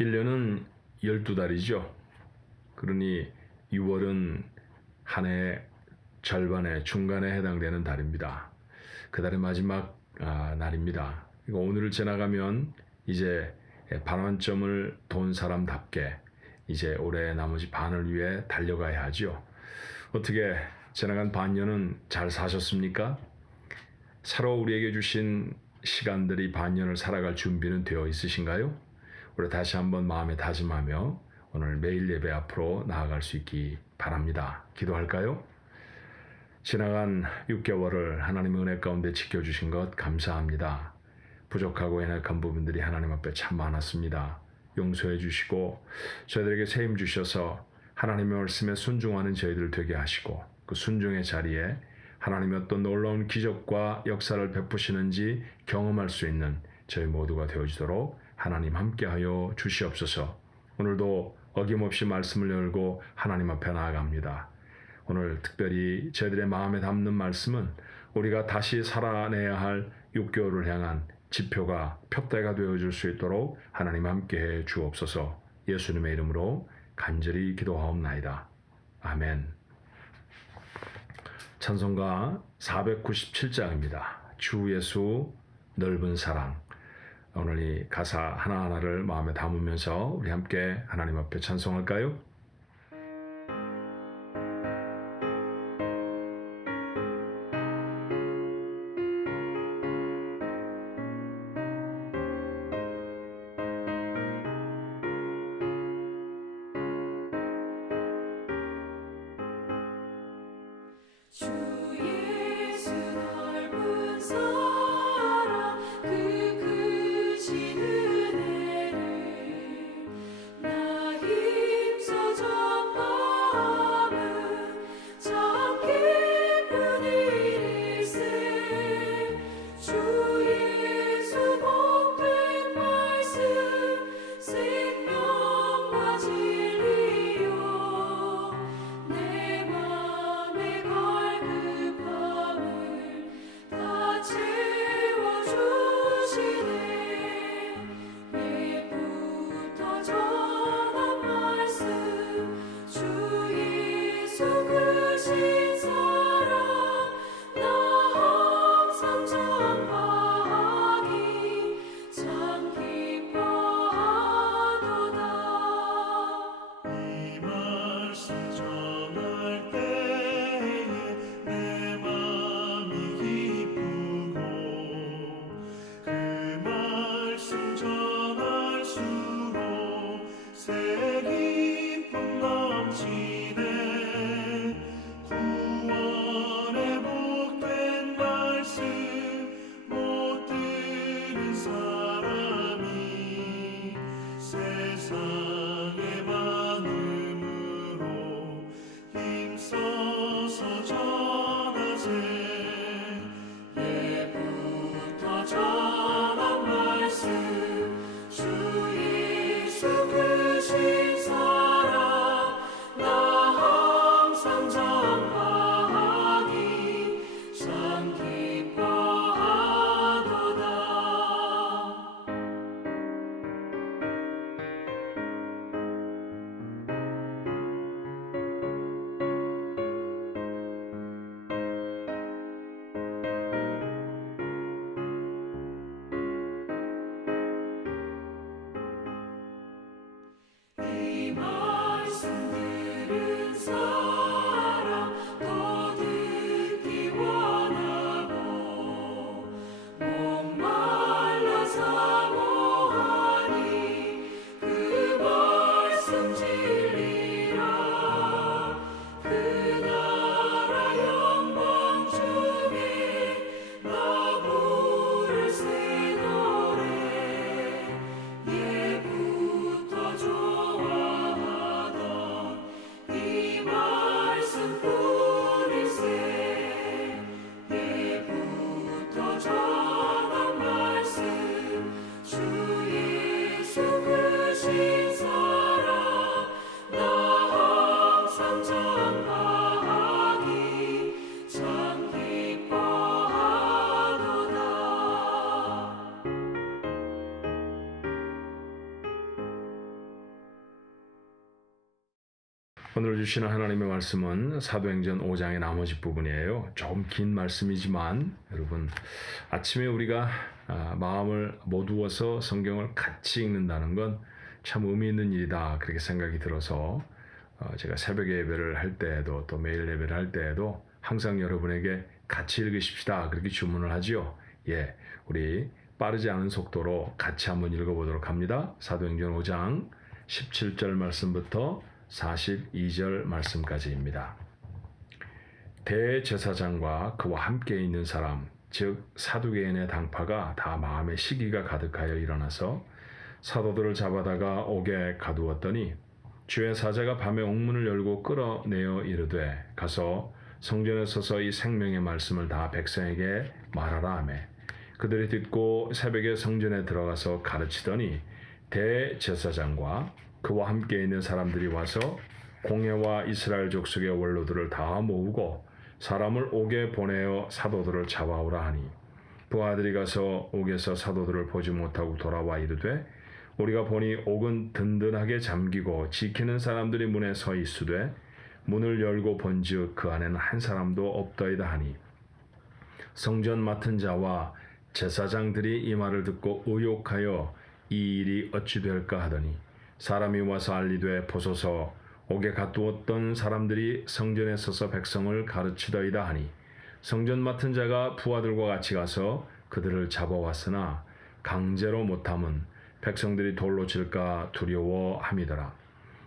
1년은 12달이죠. 그러니 6월은 한 해 절반의 중간에 해당되는 달입니다. 그 달의 마지막 날입니다. 오늘을 지나가면 이제 반환점을 돈 사람답게 이제 올해 나머지 반을 위해 달려가야 하죠. 어떻게 지나간 반년은 잘 사셨습니까? 서로 우리에게 주신 시간들이 반년을 살아갈 준비는 되어 있으신가요? 우리 다시 한번 마음에 다짐하며 오늘 매일 예배 앞으로 나아갈 수 있기 바랍니다. 기도할까요? 지나간 6개월을 하나님의 은혜 가운데 지켜주신 것 감사합니다. 부족하고 연약한 부분들이 하나님 앞에 참 많았습니다. 용서해 주시고 저희들에게 세임 주셔서 하나님의 말씀에 순종하는 저희들 되게 하시고 그 순종의 자리에 하나님의 어떤 놀라운 기적과 역사를 베푸시는지 경험할 수 있는 저희 모두가 되어지도록 하나님 함께하여 주시옵소서. 오늘도 어김없이 말씀을 열고 하나님 앞에 나아갑니다. 오늘 특별히 저희들의 마음에 담는 말씀은 우리가 다시 살아내야 할 6개월을 향한 지표가 표대가 되어줄 수 있도록 하나님 함께해 주옵소서. 예수님의 이름으로 간절히 기도하옵나이다. 아멘. 찬송가 497장입니다. 주 예수 넓은 사랑. 오늘 이 가사 하나하나를 마음에 담으면서 우리 함께 하나님 앞에 찬송할까요? 주 예수 넓은 사랑 그 크신 은혜를 나 힘써 전함은 참 기쁜 일일세. 주 예수 복된 말씀 생명과 진리요 내 맘에 갈급함을 다 채워주시네. 옛부터 전한 말씀 주 예수 크신 사랑 나 항상 전하기 참 기뻐하도다. 이 말씀 전할 때에 내 맘이 기쁘고 그 말씀 전할수록 새 기쁨 넘치네. 구원의 복된 말씀 못 들은 사람이 세상에 많음으로 힘써서 전하세. 예부터 전한 말씀 주 예수 크신 사랑 나 항상 전하기 참 기뻐하도다. 오늘 주시는 하나님의 말씀은 사도행전 5장의 나머지 부분이에요. 조금 긴 말씀이지만 여러분 아침에 우리가 마음을 모두어서 성경을 같이 읽는다는 건 참 의미 있는 일이다 그렇게 생각이 들어서 제가 새벽에 예배를 할 때에도 또 매일 예배를 할 때에도 항상 여러분에게 같이 읽으십시다 그렇게 주문을 하지요. 예, 우리 빠르지 않은 속도로 같이 한번 읽어보도록 합니다. 사도행전 5장 17절 말씀부터 42절 말씀까지입니다. 대제사장과 그와 함께 있는 사람, 즉 사두개인의 당파가 다 마음에 시기가 가득하여 일어나서 사도들을 잡아다가 옥에 가두었더니 주의 사자가 밤에 옥문을 열고 끌어내어 이르되 가서 성전에 서서 이 생명의 말씀을 다 백성에게 말하라 하며 그들이 듣고 새벽에 성전에 들어가서 가르치더니 대제사장과 그와 함께 있는 사람들이 와서 공회와 이스라엘 족속의 원로들을 다 모으고 사람을 옥에 보내어 사도들을 잡아오라 하니 부하들이 가서 옥에서 사도들을 보지 못하고 돌아와 이르되 우리가 보니 옥은 든든하게 잠기고 지키는 사람들이 문에 서 있으되 문을 열고 본즉 그 안에는 한 사람도 없더이다 하니 성전 맡은 자와 제사장들이 이 말을 듣고 의욕하여 이 일이 어찌 될까 하더니 사람이 와서 알리되 보소서 옥에 가두었던 사람들이 성전에 서서 백성을 가르치더이다 하니 성전 맡은 자가 부하들과 같이 가서 그들을 잡아왔으나 강제로 못함은 백성들이 돌로 칠까 두려워함이더라.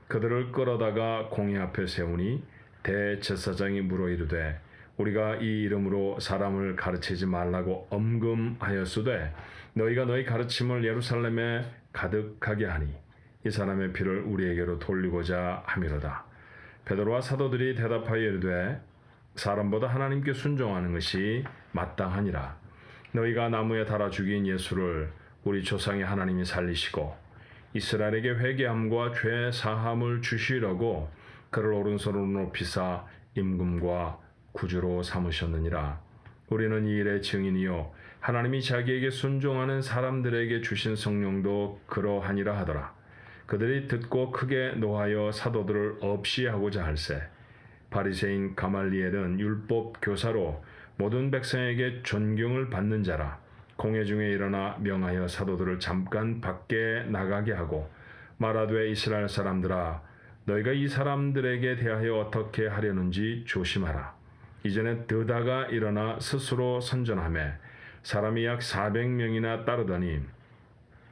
그들을 끌어다가 공회 앞에 세우니 대제사장이 물어 이르되 우리가 이 이름으로 사람을 가르치지 말라고 엄금하였으되 너희가 너희 가르침을 예루살렘에 가득하게 하니 이 사람의 피를 우리에게로 돌리고자 함이로다. 베드로와 사도들이 대답하여 이르되 사람보다 하나님께 순종하는 것이 마땅하니라. 너희가 나무에 달아 죽인 예수를 우리 조상의 하나님이 살리시고 이스라엘에게 회개함과 죄 사함을 주시려고 그를 오른손으로 높이사 임금과 구주로 삼으셨느니라. 우리는 이 일의 증인이요 하나님이 자기에게 순종하는 사람들에게 주신 성령도 그러하니라 하더라. 그들이 듣고 크게 노하여 사도들을 없이 하고자 할세 바리새인 가말리엘은 율법 교사로 모든 백성에게 존경을 받는 자라. 공회 중에 일어나 명하여 사도들을 잠깐 밖에 나가게 하고 말하되 이스라엘 사람들아 너희가 이 사람들에게 대하여 어떻게 하려는지 조심하라. 이전에 드다가 일어나 스스로 선전하며 사람이 약 400명이나 따르더니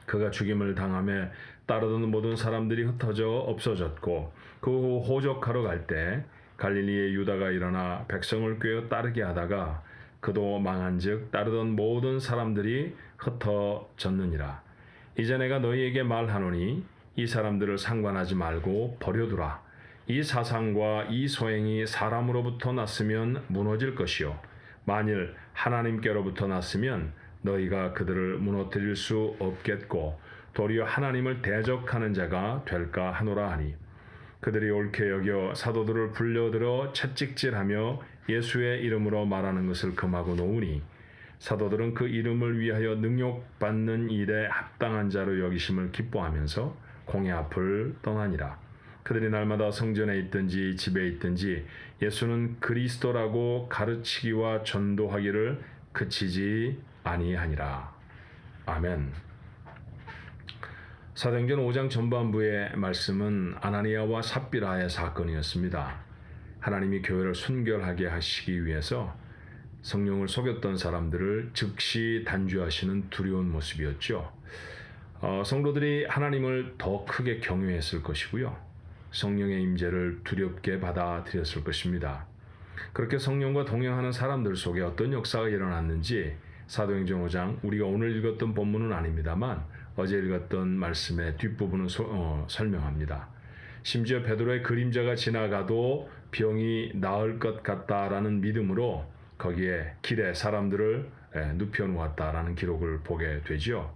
그가 죽임을 당하며 따르던 모든 사람들이 흩어져 없어졌고 그 후 호적하러 갈 때 갈릴리의 유다가 일어나 백성을 꿰어 따르게 하다가 그도 망한즉 따르던 모든 사람들이 흩어졌느니라. 이제 내가 너희에게 말하노니 이 사람들을 상관하지 말고 버려두라. 이 사상과 이 소행이 사람으로부터 났으면 무너질 것이요 만일 하나님께로부터 났으면 너희가 그들을 무너뜨릴 수 없겠고 도리어 하나님을 대적하는 자가 될까 하노라 하니 그들이 옳게 여겨 사도들을 불려들어 채찍질하며 예수의 이름으로 말하는 것을 금하고 놓으니 사도들은 그 이름을 위하여 능욕받는 일에 합당한 자로 여기심을 기뻐하면서 공회 앞을 떠나니라. 그들이 날마다 성전에 있든지 집에 있든지 예수는 그리스도라고 가르치기와 전도하기를 그치지 아니하니라. 아멘. 사도행전 5장 전반부의 말씀은 아나니아와 삽비라의 사건이었습니다. 하나님이 교회를 순결하게 하시기 위해서 성령을 속였던 사람들을 즉시 단죄하시는 두려운 모습이었죠. 성도들이 하나님을 더 크게 경외했을 것이고요. 성령의 임재를 두렵게 받아들였을 것입니다. 그렇게 성령과 동행하는 사람들 속에 어떤 역사가 일어났는지 사도행전 5장 우리가 오늘 읽었던 본문은 아닙니다만 어제 읽었던 말씀의 뒷부분은 설명합니다. 심지어 베드로의 그림자가 지나가도 병이 나을 것 같다라는 믿음으로 거기에 길에 사람들을 눕혀 놓았다라는 기록을 보게 되지요.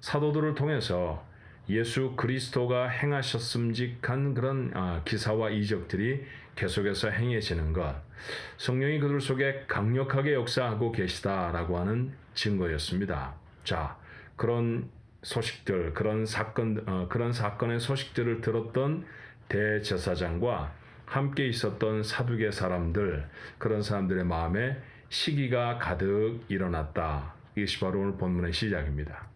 사도들을 통해서 예수 그리스도가 행하셨음직한 그런 기사와 이적들이 계속해서 행해지는 것, 성령이 그들 속에 강력하게 역사하고 계시다라고 하는 증거였습니다. 자, 그런 소식들, 그런 사건의 소식들을 들었던 대제사장과 함께 있었던 사두개 사람들, 그런 사람들의 마음에 시기가 가득 일어났다. 이것이 바로 오늘 본문의 시작입니다.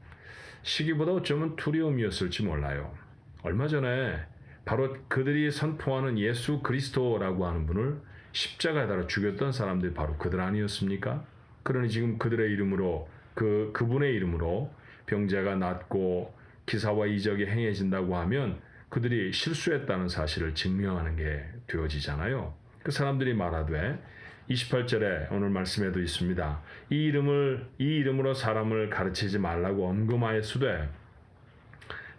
시기보다 어쩌면 두려움이었을지 몰라요. 얼마 전에 바로 그들이 선포하는 예수 그리스도라고 하는 분을 십자가에 달아 죽였던 사람들이 바로 그들 아니었습니까? 그러니 지금 그들의 이름으로 그분의 이름으로 병자가 낫고 기사와 이적이 행해진다고 하면 그들이 실수했다는 사실을 증명하는 게 되어지잖아요. 그 사람들이 말하되 28절에 오늘 말씀에도 있습니다. 이 이름으로 사람을 가르치지 말라고 언금하였으되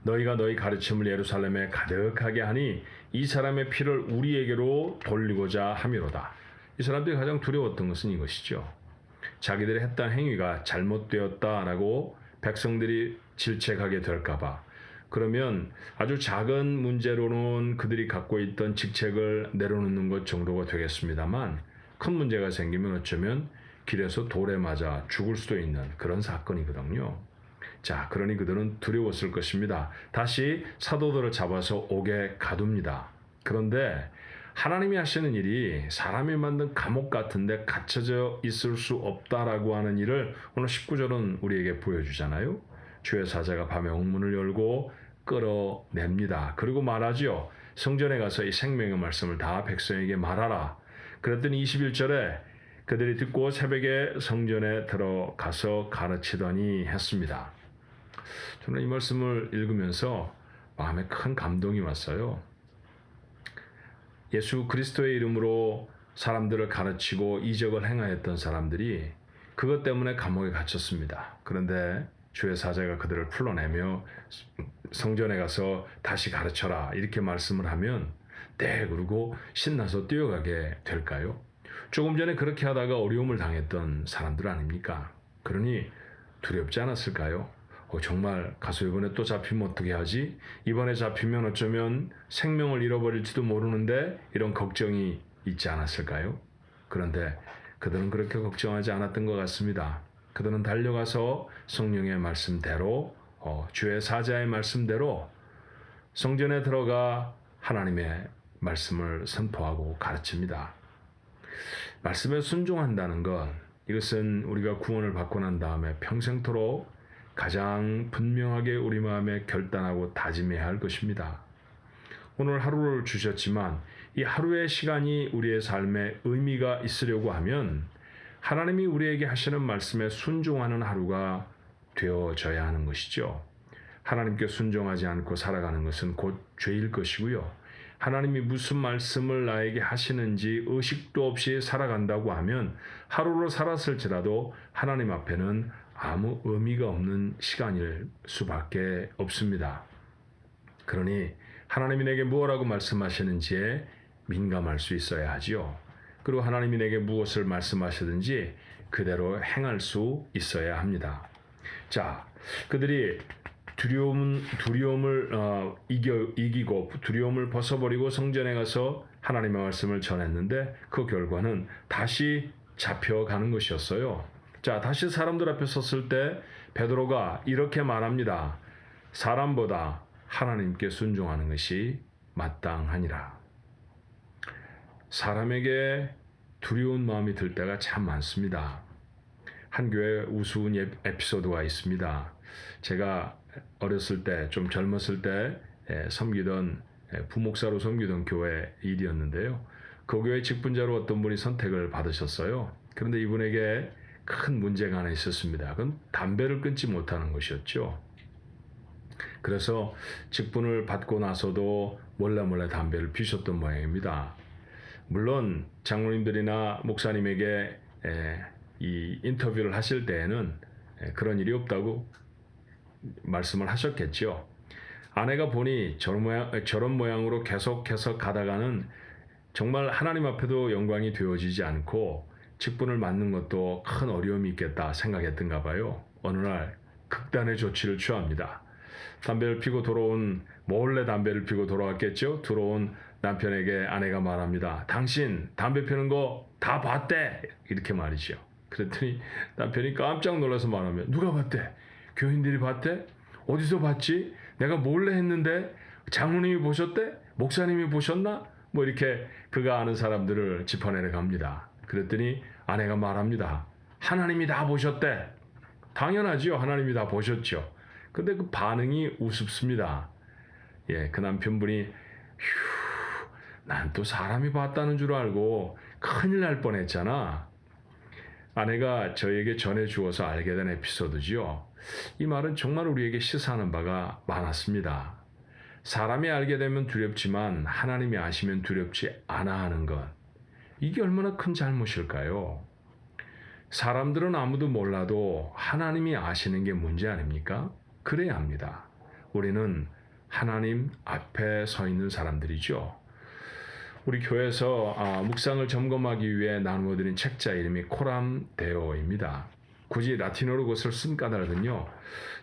너희가 너희 가르침을 예루살렘에 가득하게 하니 이 사람의 피를 우리에게로 돌리고자 함이로다. 이 사람들이 가장 두려웠던 것은 이것이죠. 자기들이 했던 행위가 잘못되었다라고 백성들이 질책하게 될까봐. 그러면 아주 작은 문제로는 그들이 갖고 있던 직책을 내려놓는 것 정도가 되겠습니다만 큰 문제가 생기면 어쩌면 길에서 돌에 맞아 죽을 수도 있는 그런 사건이거든요. 자, 그러니 그들은 두려웠을 것입니다. 다시 사도들을 잡아서 옥에 가둡니다. 그런데 하나님이 하시는 일이 사람이 만든 감옥 같은데 갇혀져 있을 수 없다라고 하는 일을 오늘 19절은 우리에게 보여주잖아요. 주의 사자가 밤에 옥문을 열고 끌어냅니다. 그리고 말하지요. 성전에 가서 이 생명의 말씀을 다 백성에게 말하라. 그랬더니 21절에 그들이 듣고 새벽에 성전에 들어가서 가르치더니 했습니다. 저는 이 말씀을 읽으면서 마음에 큰 감동이 왔어요. 예수 그리스도의 이름으로 사람들을 가르치고 이적을 행하였던 사람들이 그것 때문에 감옥에 갇혔습니다. 그런데 주의 사자가 그들을 풀어내며 성전에 가서 다시 가르쳐라 이렇게 말씀을 하면 네 그러고 신나서 뛰어가게 될까요? 조금 전에 그렇게 하다가 어려움을 당했던 사람들 아닙니까? 그러니 두렵지 않았을까요? 정말 가서 이번에 또 잡히면 어떻게 하지? 이번에 잡히면 어쩌면 생명을 잃어버릴지도 모르는데 이런 걱정이 있지 않았을까요? 그런데 그들은 그렇게 걱정하지 않았던 것 같습니다. 그들은 달려가서 성령의 말씀대로 주의 사자의 말씀대로 성전에 들어가 하나님의 말씀을 선포하고 가르칩니다. 말씀에 순종한다는 것, 이것은 우리가 구원을 받고 난 다음에 평생토록 가장 분명하게 우리 마음에 결단하고 다짐해야 할 것입니다. 오늘 하루를 주셨지만 이 하루의 시간이 우리의 삶에 의미가 있으려고 하면 하나님이 우리에게 하시는 말씀에 순종하는 하루가 되어져야 하는 것이죠. 하나님께 순종하지 않고 살아가는 것은 곧 죄일 것이고요. 하나님이 무슨 말씀을 나에게 하시는지 의식도 없이 살아간다고 하면 하루를 살았을지라도 하나님 앞에는 아무 의미가 없는 시간일 수밖에 없습니다. 그러니 하나님이 내게 무엇라고 말씀하시는지에 민감할 수 있어야 하지요. 그리고 하나님이 내게 무엇을 말씀하시든지 그대로 행할 수 있어야 합니다. 자, 그들이 두려움을 이기고 두려움을 벗어버리고 성전에 가서 하나님의 말씀을 전했는데 그 결과는 다시 잡혀가는 것이었어요. 자, 다시 사람들 앞에 섰을 때 베드로가 이렇게 말합니다. 사람보다 하나님께 순종하는 것이 마땅하니라. 사람에게 두려운 마음이 들 때가 참 많습니다. 한 교회에 우스운 에피소드가 있습니다. 제가 어렸을 때, 좀 젊었을 때 섬기던 부목사로 섬기던 교회 일이었는데요. 그 교회 직분자로 어떤 분이 선택을 받으셨어요. 그런데 이분에게 큰 문제가 하나 있었습니다. 그건 담배를 끊지 못하는 것이었죠. 그래서 직분을 받고 나서도 몰래 담배를 피우셨던 모양입니다. 물론 장로님들이나 목사님에게 이 인터뷰를 하실 때에는 그런 일이 없다고 말씀을 하셨겠죠. 아내가 보니 저런 모양으로 계속해서 가다가는 정말 하나님 앞에도 영광이 되어지지 않고 직분을 맡는 것도 큰 어려움이 있겠다 생각했던가 봐요. 어느 날 극단의 조치를 취합니다. 몰래 담배를 피고 돌아왔겠죠. 들어온 남편에게 아내가 말합니다. 당신 담배 피우는 거 다 봤대. 이렇게 말이죠. 그랬더니 남편이 깜짝 놀라서 말하면 누가 봤대? 교인들이 봤대? 어디서 봤지? 내가 몰래 했는데 장로님이 보셨대? 목사님이 보셨나? 뭐 이렇게 그가 아는 사람들을 짚어내려 갑니다. 그랬더니 아내가 말합니다. 하나님이 다 보셨대. 당연하지요. 하나님이 다 보셨죠. 근데 그 반응이 우습습니다. 예, 그 남편분이 난 또 사람이 봤다는 줄 알고 큰일 날 뻔했잖아. 아내가 저에게 전해주어서 알게 된 에피소드지요. 이 말은 정말 우리에게 시사하는 바가 많았습니다. 사람이 알게 되면 두렵지만 하나님이 아시면 두렵지 않아 하는 것. 이게 얼마나 큰 잘못일까요? 사람들은 아무도 몰라도 하나님이 아시는 게 문제 아닙니까? 그래야 합니다. 우리는 하나님 앞에 서 있는 사람들이죠. 우리 교회에서 묵상을 점검하기 위해 나누어드린 책자 이름이 코람 데오입니다. 굳이 라틴어로 그것을 쓴 까닭은요.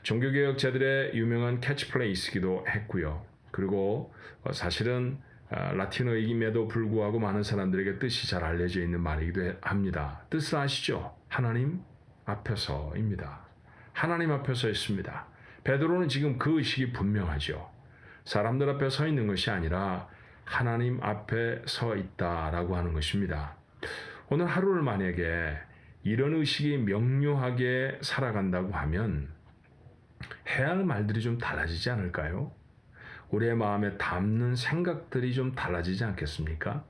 종교개혁자들의 유명한 캐치플레이스기도 했고요. 그리고 사실은 라틴어임에도 불구하고 많은 사람들에게 뜻이 잘 알려져 있는 말이기도 합니다. 뜻을 아시죠? 하나님 앞에서입니다. 하나님 앞에 서 있습니다. 베드로는 지금 그 의식이 분명하죠. 사람들 앞에 서 있는 것이 아니라 하나님 앞에 서 있다라고 하는 것입니다. 오늘 하루를 만약에 이런 의식이 명료하게 살아간다고 하면 해야 할 말들이 좀 달라지지 않을까요? 우리의 마음에 담는 생각들이 좀 달라지지 않겠습니까?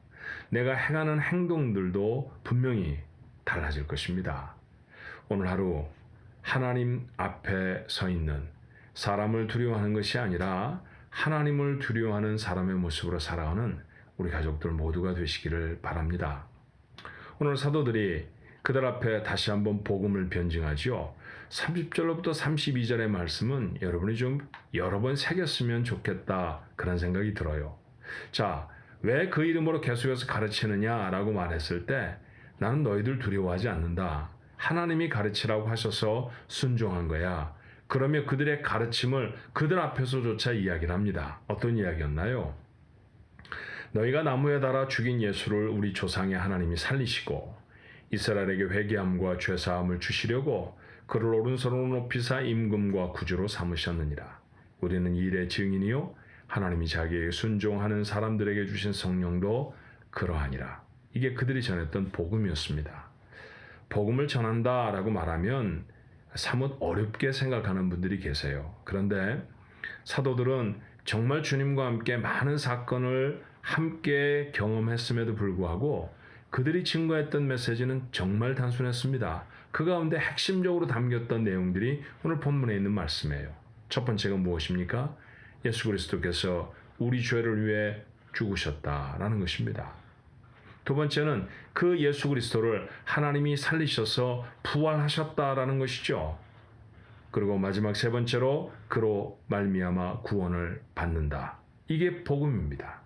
내가 행하는 행동들도 분명히 달라질 것입니다. 오늘 하루 하나님 앞에 서 있는 사람을 두려워하는 것이 아니라 하나님을 두려워하는 사람의 모습으로 살아가는 우리 가족들 모두가 되시기를 바랍니다. 오늘 사도들이 그들 앞에 다시 한번 복음을 변증하지요. 30절로부터 32절의 말씀은 여러분이 좀 여러 번 새겼으면 좋겠다 그런 생각이 들어요. 자, 왜 그 이름으로 계속해서 가르치느냐라고 말했을 때 나는 너희들 두려워하지 않는다. 하나님이 가르치라고 하셔서 순종한 거야. 그러면 그들의 가르침을 그들 앞에서조차 이야기를 합니다. 어떤 이야기였나요? 너희가 나무에 달아 죽인 예수를 우리 조상의 하나님이 살리시고 이스라엘에게 회개함과 죄사함을 주시려고 그를 오른손으로 높이사 임금과 구주로 삼으셨느니라. 우리는 이 일의 증인이요 하나님이 자기에게 순종하는 사람들에게 주신 성령도 그러하니라. 이게 그들이 전했던 복음이었습니다. 복음을 전한다라고 말하면 사뭇 어렵게 생각하는 분들이 계세요. 그런데 사도들은 정말 주님과 함께 많은 사건을 함께 경험했음에도 불구하고 그들이 증거했던 메시지는 정말 단순했습니다. 그 가운데 핵심적으로 담겼던 내용들이 오늘 본문에 있는 말씀이에요. 첫 번째가 무엇입니까? 예수 그리스도께서 우리 죄를 위해 죽으셨다라는 것입니다. 두 번째는 그 예수 그리스도를 하나님이 살리셔서 부활하셨다라는 것이죠. 그리고 마지막 세 번째로 그로 말미암아 구원을 받는다. 이게 복음입니다.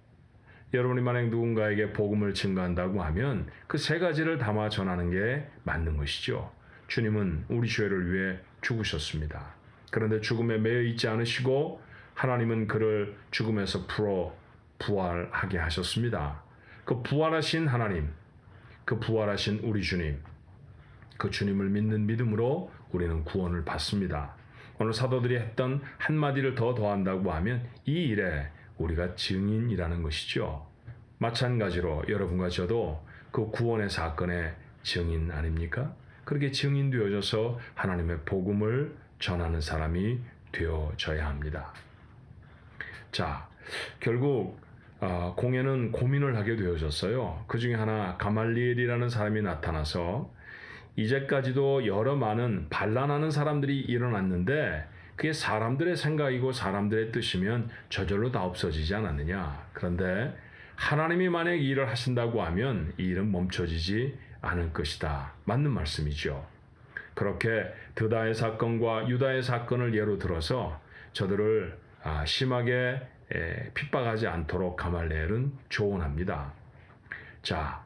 여러분이 만약 누군가에게 복음을 증거한다고 하면 그 세 가지를 담아 전하는 게 맞는 것이죠. 주님은 우리 죄를 위해 죽으셨습니다. 그런데 죽음에 매여 있지 않으시고 하나님은 그를 죽음에서 풀어 부활하게 하셨습니다. 그 부활하신 하나님, 그 부활하신 우리 주님, 그 주님을 믿는 믿음으로 우리는 구원을 받습니다. 오늘 사도들이 했던 한마디를 더 더한다고 하면 이 일에 우리가 증인이라는 것이죠. 마찬가지로 여러분과 저도 그 구원의 사건의 증인 아닙니까? 그렇게 증인되어져서 하나님의 복음을 전하는 사람이 되어져야 합니다. 자, 결국 공예는 고민을 하게 되어졌어요. 그 중에 하나 가말리엘이라는 사람이 나타나서 이제까지도 여러 많은 반란하는 사람들이 일어났는데 그게 사람들의 생각이고 사람들의 뜻이면 저절로 다 없어지지 않았느냐. 그런데 하나님이 만약 이 일을 하신다고 하면 이 일은 멈춰지지 않을 것이다. 맞는 말씀이죠. 그렇게 드다의 사건과 유다의 사건을 예로 들어서 저들을 심하게 핍박하지 않도록 가말리엘은 조언합니다. 자,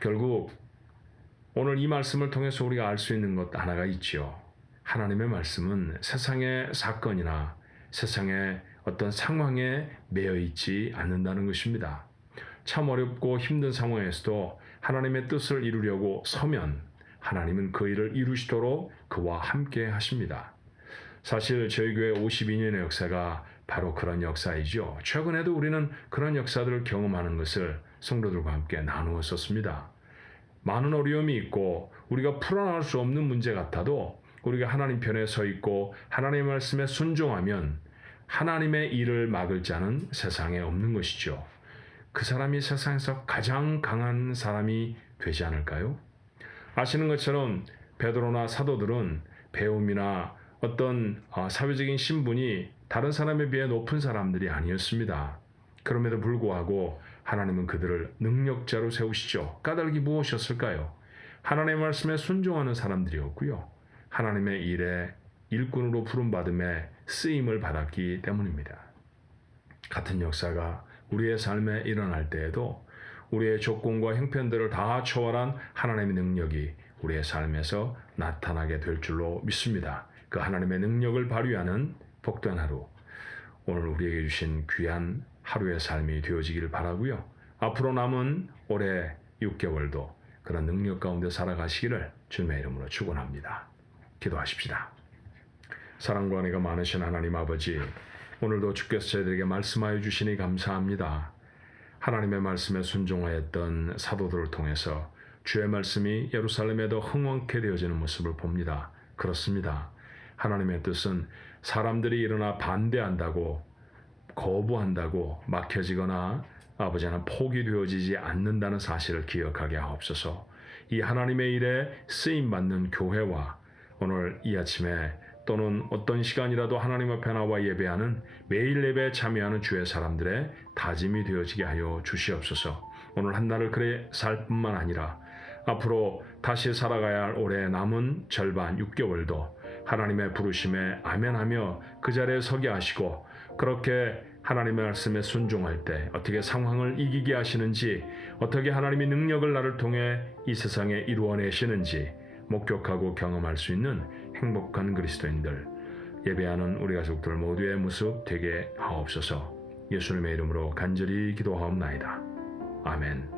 결국 오늘 이 말씀을 통해서 우리가 알 수 있는 것 하나가 있지요. 하나님의 말씀은 세상의 사건이나 세상의 어떤 상황에 매여 있지 않는다는 것입니다. 참 어렵고 힘든 상황에서도 하나님의 뜻을 이루려고 서면 하나님은 그 일을 이루시도록 그와 함께 하십니다. 사실 저희 교회 52년의 역사가 바로 그런 역사이죠. 최근에도 우리는 그런 역사들을 경험하는 것을 성도들과 함께 나누었었습니다. 많은 어려움이 있고 우리가 풀어나갈 수 없는 문제 같아도 우리가 하나님 편에 서 있고 하나님의 말씀에 순종하면 하나님의 일을 막을 자는 세상에 없는 것이죠. 그 사람이 세상에서 가장 강한 사람이 되지 않을까요? 아시는 것처럼 베드로나 사도들은 배움이나 어떤 사회적인 신분이 다른 사람에 비해 높은 사람들이 아니었습니다. 그럼에도 불구하고 하나님은 그들을 능력자로 세우시죠. 까닭이 무엇이었을까요? 하나님의 말씀에 순종하는 사람들이었고요. 하나님의 일에 일꾼으로 부름받음에 쓰임을 받았기 때문입니다. 같은 역사가 우리의 삶에 일어날 때에도 우리의 조건과 형편들을 다 초월한 하나님의 능력이 우리의 삶에서 나타나게 될 줄로 믿습니다. 그 하나님의 능력을 발휘하는 복된 하루, 오늘 우리에게 주신 귀한 하루의 삶이 되어지기를 바라고요. 앞으로 남은 올해 6개월도 그런 능력 가운데 살아가시기를 주님의 이름으로 축원합니다. 기도하십시다. 사랑과 은혜가 많으신 하나님 아버지, 오늘도 주께서 저희들에게 말씀하여 주시니 감사합니다. 하나님의 말씀에 순종하였던 사도들을 통해서 주의 말씀이 예루살렘에도 흥왕케 되어지는 모습을 봅니다. 그렇습니다. 하나님의 뜻은 사람들이 일어나 반대한다고, 거부한다고 막혀지거나 아버지 하나님 포기되어지지 않는다는 사실을 기억하게 하옵소서. 이 하나님의 일에 쓰임받는 교회와 오늘 이 아침에 또는 어떤 시간이라도 하나님 앞에 나와 예배하는 매일 예배에 참여하는 주의 사람들의 다짐이 되어지게 하여 주시옵소서. 오늘 한 날을 그래 살 뿐만 아니라 앞으로 다시 살아가야 할 올해 남은 절반 6개월도 하나님의 부르심에 아멘하며 그 자리에 서게 하시고, 그렇게 하나님의 말씀에 순종할 때 어떻게 상황을 이기게 하시는지, 어떻게 하나님의 능력을 나를 통해 이 세상에 이루어내시는지 목격하고 경험할 수 있는 행복한 그리스도인들, 예배하는 우리 가족들 모두의 모습 되게 하옵소서. 예수님의 이름으로 간절히 기도하옵나이다. 아멘.